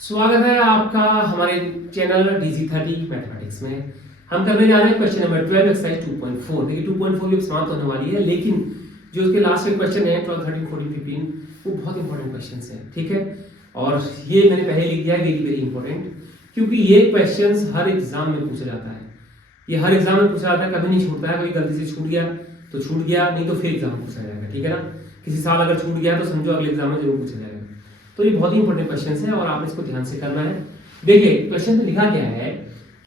स्वागत है आपका हमारे चैनल DG30 मैथमेटिक्स में। हम करने जा रहे हैं क्वेश्चन नंबर 12 एक्सरसाइज 2.4। देखिए 2.4 भी समाप्त होने वाली है, लेकिन जो उसके लास्ट के क्वेश्चन है 12, 13, 14, 15 वो बहुत इंपॉर्टेंट क्वेश्चंस हैं, ठीक है। और ये मैंने पहले लिख दिया है वेरी वेरी इंपॉर्टेंट, क्योंकि ये क्वेश्चंस हर एग्जाम में पूछा जाता है। ये हर एग्जाम में पूछा जाता है, कभी नहीं छूटता है। कभी गलती से छूट गया तो छूट गया, नहीं तो फिर एग्जाम पूछा जाएगा, ठीक है ना। किसी साल अगर छूट गया तो समझो अगले एग्जाम में जरूर पूछा जाएगा। तो ये बहुत ही इंपॉर्टेंट क्वेश्चन है और आपने इसको ध्यान से करना है। देखिए क्वेश्चन में लिखा क्या है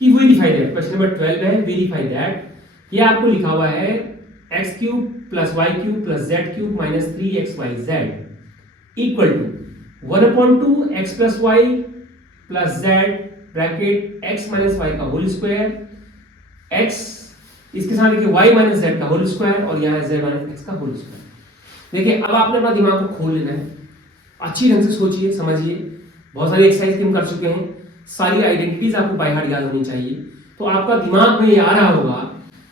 कि वेरीफाई दैट, क्वेश्चन नंबर 12 है वेरीफाई दैट। ये आपको लिखा हुआ है x cube plus y cube plus z cube minus 3xyz equal to 1/2 x plus y plus z bracket x minus y का होल स्क्वायर, x इसके साथ देखिए y माइनस जेड का होल स्क्वायर और यहाँ z माइनस x का whole square. देखिए अब आपने अपना दिमाग को खोल लेना है, अच्छी ढंग से सोचिए समझिए। बहुत सारी एक्सरसाइज हम कर चुके हैं, सारी आइडेंटिटीज आपको बाय हार्ट याद होनी चाहिए। तो आपका दिमाग में ये आ रहा होगा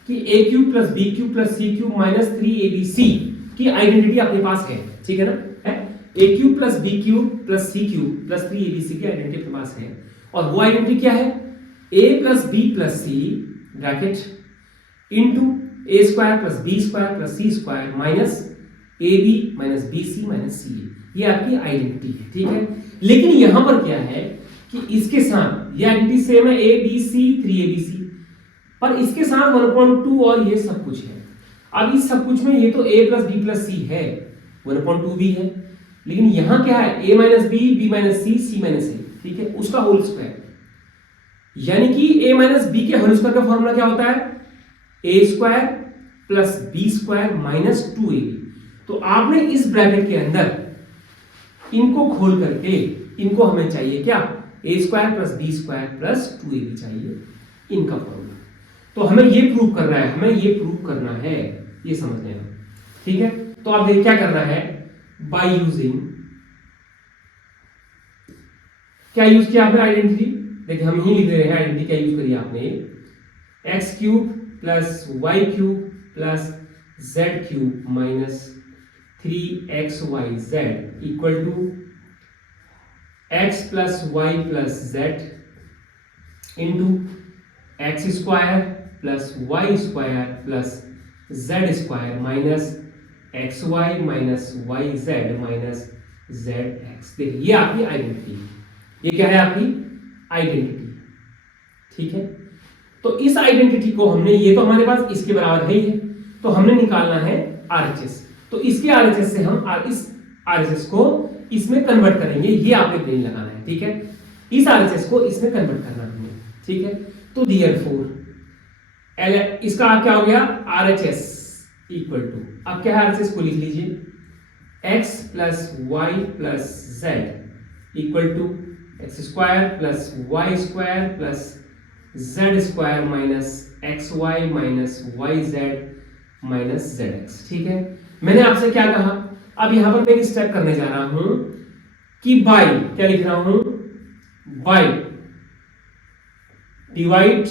कि a cube plus b cube plus c cube minus 3abc की आइडेंटिटी अपने पास है, ठीक है ना। है a cube plus b cube plus c cube plus 3abc की आइडेंटिटी अपने पास है। और वो आइडेंटिटी क्या है? a plus b plus c bracket into a square plus b square plus c square minus ab minus bc minus ca। ये आपकी identity है, ठीक है। लेकिन यहां पर क्या है कि इसके साथ ये आइडेंटिटी सेम है a b c 3abc, पर इसके साथ 1/2 और ये सब कुछ है। अब इस सब कुछ में ये तो a plus b plus c है, 1/2 भी है, लेकिन यहां क्या है a minus b b minus c c minus a, ठीक है, उसका होल स्क्वायर। यानी कि a माइनस b के होल स्क्वायर का फॉर्मूला क्या होता है? a square plus b square minus 2ab। तो आपने इस ब्रैकेट के अंदर इनको खोल करके इनको हमें चाहिए क्या? a square plus b square plus 2ab चाहिए इनका फॉर्मूला। तो हमें ये प्रूव करना है, हमें ये प्रूव करना है, ये समझ लेना, ठीक है। तो आप देखिए क्या करना है, बाय यूजिंग, क्या यूज किया आपने? आइडेंटिटी। देखिए हम ही लिख रहे हैं आइडेंटिटी, क्या यूज करी आपने? x cube plus y cube plus z cube minus 3xyz equal to x plus y plus z into x square plus y square plus z square minus x y minus y z minus z x. देखिए ये आपकी identity, ये क्या है आपकी identity, ठीक है। तो इस आइडेंटिटी को हमने, ये तो हमारे पास इसके बराबर है ही है, तो हमने निकालना है RHS। तो इसके RHS से हम इस RHS को इसमें कन्वर्ट करेंगे, ये आपने ब्रेन लगाना है, ठीक है। इस RHS को इसमें कन्वर्ट करना है, ठीक है। तो therefore इसका क्या हो गया? RHS इक्वल टू, अब क्या है RHS को लिख लीजिए, x plus y plus z equal to x square plus y square plus z square minus x y minus y z minus z x, ठीक है। मैंने आपसे क्या कहा? अब यहां पर मैं एक स्टेप करने जा रहा हूं कि बाय, क्या लिख रहा हूं? बाय डिवाइड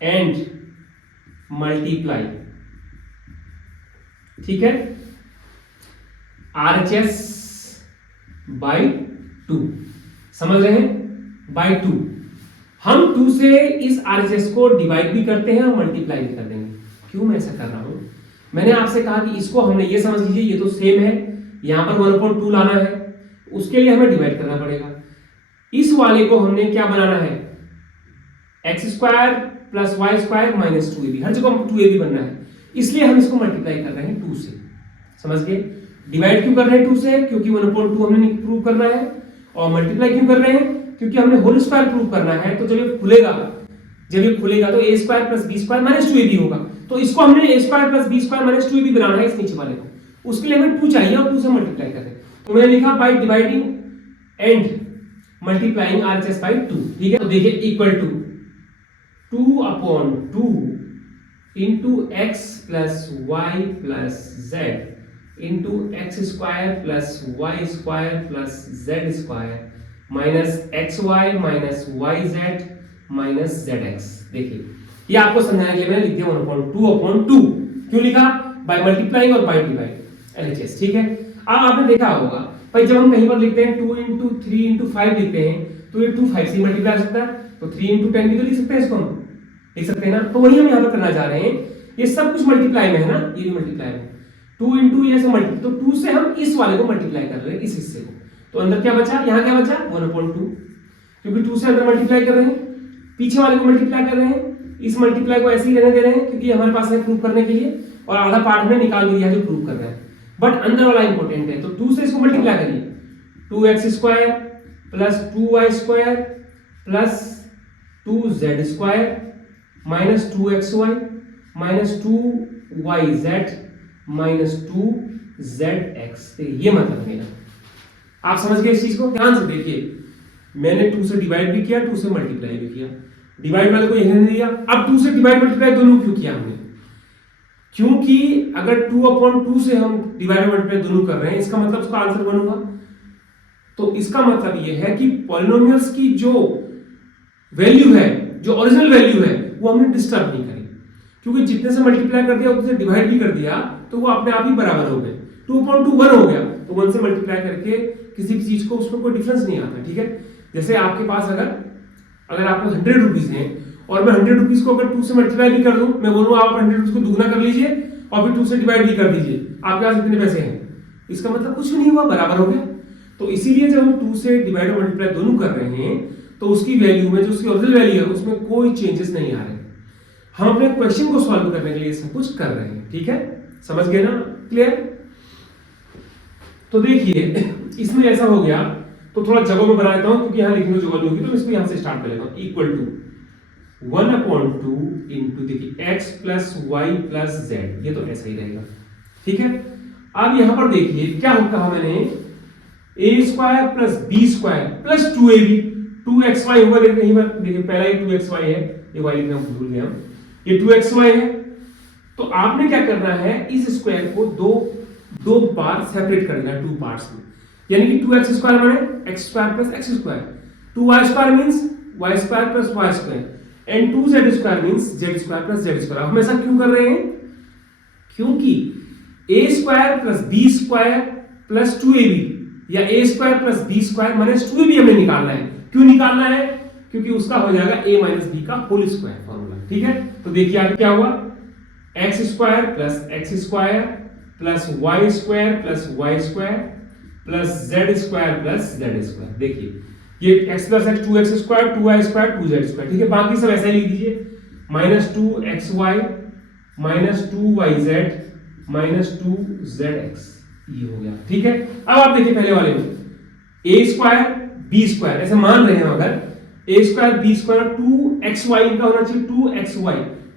एंड मल्टीप्लाई, ठीक है, RHS बाय 2। समझ रहे हैं? बाय 2। हम 2 से इस RHS को डिवाइड भी करते हैं और मल्टीप्लाई भी कर देंगे। क्यों मैं ऐसा कर रहा हूं? मैंने आपसे कहा कि इसको हमने, ये समझ लीजिए ये तो सेम है, यहां पर 1/2 लाना है, उसके लिए हमें डिवाइड करना पड़ेगा। इस वाले को हमने क्या बनाना है? X square plus y square minus 2ab, हर जगह 2ab बनना है, इसलिए हम इसको मल्टीप्लाई कर रहे हैं 2 से। समझ गए? डिवाइड क्यों कर रहे हैं 2 से? क्योंकि 1/2 हमने प्रूव करना है। और मल्टीप्लाई क्यों कर रहे हैं? क्योंकि हमने होल स्क्वायर प्रूव करना है। तो जब ये खुलेगा तो a square plus b square minus 2ab होगा। तो इसको हमने a square plus b square minus 2ab बनाना है, इस नीचे वाले को। उसके लिए हमें 2 चाहिए और 2 से मल्टीप्लाई कर रहे हैं। तो मैंने लिखा by dividing and multiplying RHS by 2, ठीक है। तो देखिए equal to 2/2 into x plus y plus z into x square plus y square plus z square minus x y minus y z minus z x. देखिए ये आपको समझाने के लिए मैंने लिख दिया 1/2। क्यों लिखा? बाय मल्टीप्लाइंग और बाय डिवाइड LHS, ठीक है। अब आपने देखा होगा भाई जब हम कहीं पर लिखते हैं 2 इंटू 3 इंटू 5 लिखते हैं तो ये 2 5 से मल्टीप्लाई हो सकता है, तो 3 इंटू 10 भी तो लिख सकते हैं, इसको हम लिख सकते हैं ना। तो वही हम यहाँ पर करना चाह रहे हैं, ये सब कुछ मल्टीप्लाई में है ना, ये भी मल्टीप्लाई में 2 इंटू ये सब मल्टीप्लाई, तो 2 से हम इस वाले को मल्टीप्लाई कर रहे हैं, इस हिस्से को। तो अंदर क्या बचा, यहाँ क्या बचा 1/2, क्योंकि 2 से अंदर मल्टीप्लाई कर रहे हैं, पीछे वाले को मल्टीप्लाई कर रहे हैं, इस मल्टीप्लाई को ऐसे ही रहने दे रहे हैं क्योंकि हमारे पास है प्रूव करने के लिए, और आधा पार्ट में निकाल दिया जो प्रूव कर रहा है, बट अंदर वाला इंपॉर्टेंट है। तो 2 से इसको मल्टीप्लाई करिए, 2x² plus 2y² plus 2z² minus 2xy minus 2yz minus 2zx। ये मतलब मेरा, आप समझ गए इस चीज को, ध्यान से देखिए। मैंने 2 से डिवाइड भी किया, 2 से मल्टीप्लाई भी किया, डिवाइड वाले को यही नहीं दिया। अब 2 से डिवाइड मल्टीप्लाई दोनों क्यों किया हमने, क्योंकि अगर 2/2 से हम डिवाइड मल्टीप्लाई दोनों कर रहे हैं, इसका मतलब उसका आंसर 1 होगा। तो इसका मतलब यह है कि पॉलिनोमियल्स की जो वैल्यू है, जो ओरिजिनल वैल्यू है, वो हमने डिस्टर्ब नहीं करी, क्योंकि जितने से मल्टीप्लाई कर दिया उतने से डिवाइड भी कर दिया, तो वो अपने आप ही बराबर हो गए। 2/2 1 हो गया, तो 1 से मल्टीप्लाई करके किसी भी चीज को उसमें कोई डिफरेंस नहीं आता, ठीक है। जैसे आपके पास अगर आपको 100 रुपीज है और मैं 100 रुपीज को अगर 2 से मल्टीप्लाई भी कर दूं, मैं बोलूं आप 100 रुपीज को दुगना कर लीजिए और फिर 2 से डिवाइड भी कर दीजिए, आपके पास कितने पैसे हैं, इसका मतलब कुछ नहीं हुआ, बराबर हो गया। तो इसीलिए जब हम 2 से डिवाइड और मल्टीप्लाई दोनों कर रहे हैं, तो उसकी वैल्यू में जो उसकी ओरिजिनल वैल्यू है उसमें कोई चेंजेस नहीं आ रहे। हम अपने क्वेश्चन को सॉल्व करने के लिए सब कुछ कर रहे हैं, ठीक है, समझ गए ना, क्लियर। तो देखिए इसमें ऐसा हो गया, तो थोड़ा जगह में बना लेता हूं क्योंकि यहां लिखने की जगह नहीं होगी, तो इसको यहां से स्टार्ट कर लेता हूं। इक्वल टू 1/2 इंटू देखिए x plus y plus z, ये तो ऐसा ही रहेगा, ठीक है। अब यहां पर देखिए क्या कहा मैंने, a² plus b² plus 2ab, 2xy होगा, लेकिन कहीं पर देखिए पहला ही 2xy है, ये y लिखना भूल गया, ये 2xy है। तो आपने क्या करना है, इस स्क्वायर को दो बार सेपरेट कर देना, 2 पार्ट्स में, यानी कि 2x² माने x² plus x², 2y² means y² plus y² and 2z² means z² plus z²। हम ऐसा क्यों कर रहे हैं, क्योंकि a² plus b² plus 2ab या a² plus b² minus 2ab हमें निकालना है। क्यों निकालना है, क्योंकि उसका हो जाएगा a माइनस b का होल स्क्वायर फॉर्मूला, ठीक है। तो देखिए आगे क्या हुआ, x² plus x² plus y² plus y² plus z² plus z²। देखिए ये x plus x 2x² 2y² 2z², ठीक है। बाकी सब ऐसा ही लिख दीजिए, minus 2xy minus 2yz minus 2zx, ये हो गया, ठीक है। अब आप देखिए पहले वाले में a² b² ऐसे मान रहे हैं, अगर a² b² 2xy इनका होना चाहिए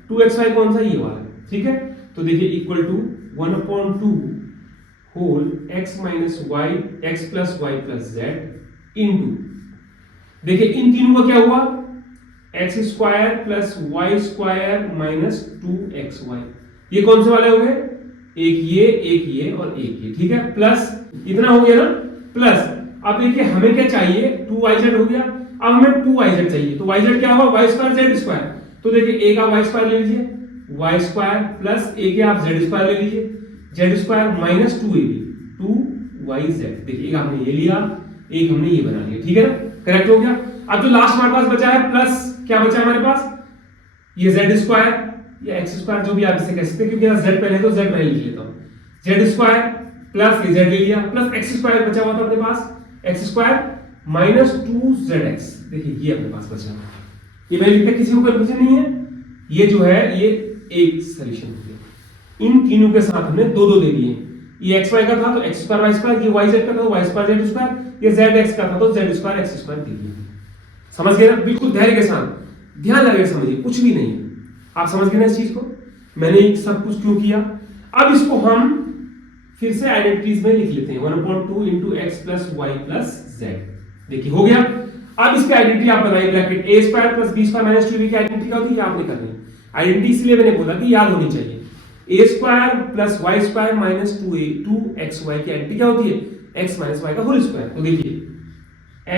2xy कौन सा, ये वाला, ठीक है। तो देखिए equal to 1/2 whole x minus y x plus y plus z into, देखिए इन तीनों का क्या हुआ, x² plus y² minus 2xy, ये कौन से वाले हो गए, एक ये और एक ये, ठीक है। प्लस इतना हो गया ना, प्लस अब देखिए हमें क्या चाहिए, 2yz हो गया, अब हमें 2yz चाहिए, तो yz क्या होगा, y² z²। तो देखिए एक आप y² ले लीजिए, y² प्लस एक आप z² ले लीजिए, z² माइनस 2ab 2yz। देखिए एक आपने ये लिया, एक हमने ये बना लिया, ठीक है ना, करेक्ट हो गया। अब जो लास्ट हमारे पास बचा है प्लस, क्या बचा है हमारे पास, ये z² या x² जो भी आप इसे कह सकते हैं, क्योंकि यहाँ z पहले है तो z पहले लिख लेता हूँ, z² प्लस ये z ले लिया, प्लस x² बचा हुआ था अपने पास, x² माइनस 2zx। देखिए ये अपने पास बचा, ये मैंने लिखा, किसी को कंफ्यूजन नहीं है, ये जो है ये एक सॉल्यूशन हो गया। इन तीनों के साथ हमने दो दे दिए, ये xy का था तो x² y², ये yz का था तो y² z², ये zx का था तो z² x² दे दिया। समझ गए ना, बिल्कुल धैर्य के साथ ध्यान लगा समझिए, कुछ भी नहीं है, आप समझ गए ना इस चीज को, मैंने सब कुछ क्यों किया। अब इसको हम फिर से आइडेंटिटीज में लिख लेते हैं, 1/2 into x plus y plus z. देखिए हो गया। अब इसकी आइडेंटिटी आप बनाइए, bracket a² plus b² minus 2b की आइडेंटिटी क्या होती है, आपने करनी है आइडेंटिटी, इसलिए मैंने बोला कि याद होनी चाहिए। a² plus y² minus 2xy की आइडेंटिटी क्या होती है, x माइनस y का होल स्क्वायर। तो देखिए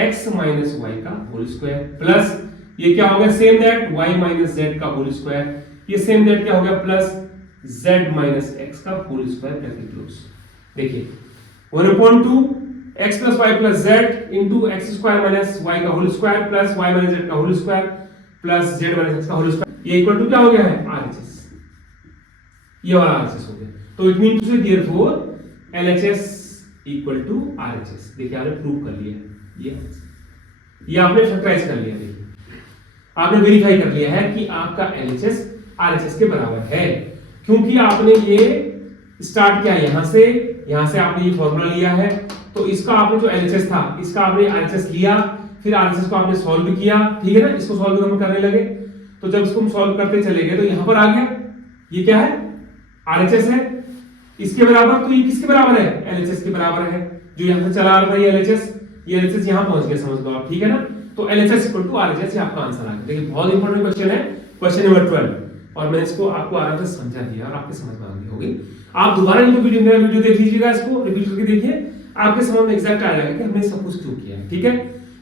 x माइनस y का होल स्क्वायर प्लस ये क्या हो गया, same that y minus z का होल स्क्वायर, ये सेम दैट क्या हो गया, प्लस z माइनस x का होल स्क्वायर ब्रैकेट क्लोज। देखिए 1/2 x plus y plus z into x square minus y का whole square plus y minus z का whole square plus z minus x का whole square, ये equal to क्या हो गया है RHS, ये वाला RHS हो गया। तो it mean to say therefore LHS equal to RHS। देखिए आपने प्रूव कर लिया, ये आपने फैक्टराइज कर लिया, देखिए आपने वेरीफाई कर लिया है कि आपका LHS RHS के बराबर है, क्योंकि आपने ये स्टार्ट किया यहां से आपने ये फॉर्मूला लिया है, तो इसका आपने जो LHS था इसका आपने RHS लिया, फिर RHS को आपने सॉल्व किया, ठीक है ना। इसको सॉल्व हम करने लगे, तो जब इसको हम सॉल्व करते चले गए तो यहां पर आ गया, ये क्या है RHS है, इसके बराबर, तो ये किसके बराबर है LHS के बराबर है, जो यहां से चला आ रहा है ये LHS यहां पहुंच गया, समझ लो आप, ठीक है ना। तो LHS इक्वल टू RHS, ये आपका आंसर आ गया। देखिए बहुत इंपॉर्टेंट क्वेश्चन है, क्वेश्चन नंबर 12, और मैंने इसको आपको आराम से समझा दिया और आपके समझ में आ गई होगी। आप दोबारा इनको मेरा वीडियो देख लीजिएगा, इसको रिपीट करके देखिए, आपके समझ में एग्जैक्ट आ जाएगा कि हमने सब कुछ क्यों किया है, ठीक है।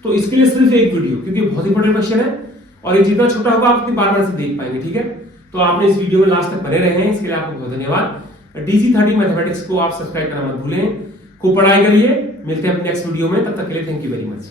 तो इसके लिए सिर्फ एक वीडियो, क्योंकि बहुत इंपॉर्टेंट क्वेश्चन है और ये जितना छोटा होगा आप उतनी बार से देख पाएंगे, ठीक है। तो आपने इस वीडियो में लास्ट तक बने रहे हैं, इसके लिए आपको बहुत धन्यवाद। DG30 मैथमेटिक्स को आप सब्सक्राइब करना मत भूलें, खूब पढ़ाई करिए, मिलते हैं अपने नेक्स्ट वीडियो में, तब तक के लिए थैंक यू वेरी मच।